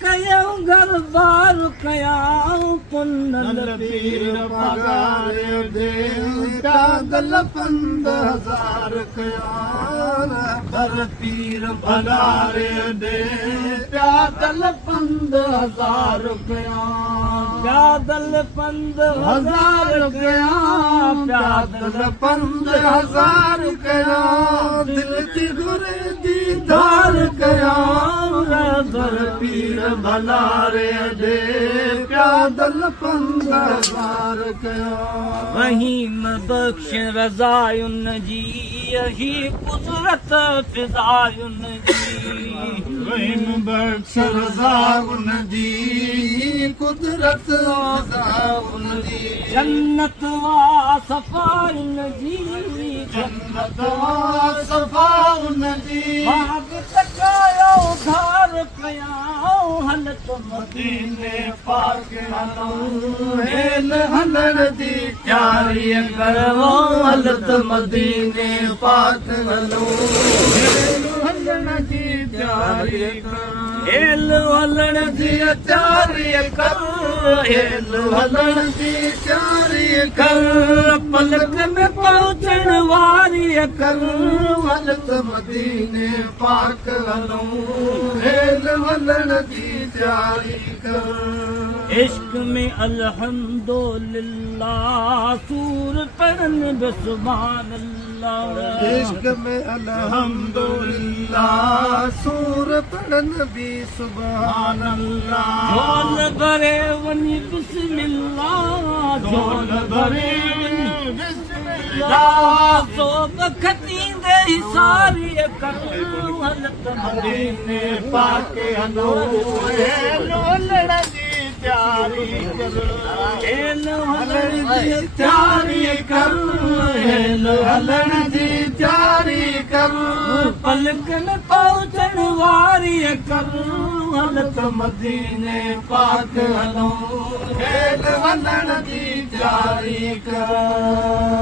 कयूं घर बार कयां पुनल पीर पगार दे पैदल 5000 कयां घर पीर पगार दे पैदल 5000 कयां पैदल 5000 कयां पैदल 5000 कयां दिल दी गुरे दीदार कयां घर पीर भलारे दे पैदल 5000 कयां रहीम बख्श रज़ायुन जी यही कुदरत फिज़ायुन जी रहीम बख्श रज़ायुन जी कुदरत फिज़ायुन जी जन्नत वा सफ़ायुन जी जन्नत वा सफ़ायुन जी भाग तकायो धार कयां हलत मदीने पाक हलूं हेल हलण दी तैयारी करो हलत मदीने पाक हलूं हेल हलण दी तैयारी करो हेल हलण दी तैयारी कर हेल हलण दी तैयारी कर पलक में पहुंचण वारी कर हलत मदीने पाक हलूं हेल हलण दी तैयारी कर इश्क में अल्हम्दुलिल्लाह सूर पढ़न बेसुभान अल्लाह इश्क में अल्हम्दुलिल्लाह सूर पढ़न भी सुभान अल्लाह झोल भरे वनी बिस्मिल्लाह झोल भरे वनी बिस्मिल्लाह तो बखती दे सारी कर हलत मदीने पाक हलो लोलड़ दी तैयारी कर हेल हलण दी तैयारी कर हेल हलण दी तैयारी कर पलक में पहुंचण वारी कर हलत मदीने पाक हलो हेल हलण दी तैयारी कर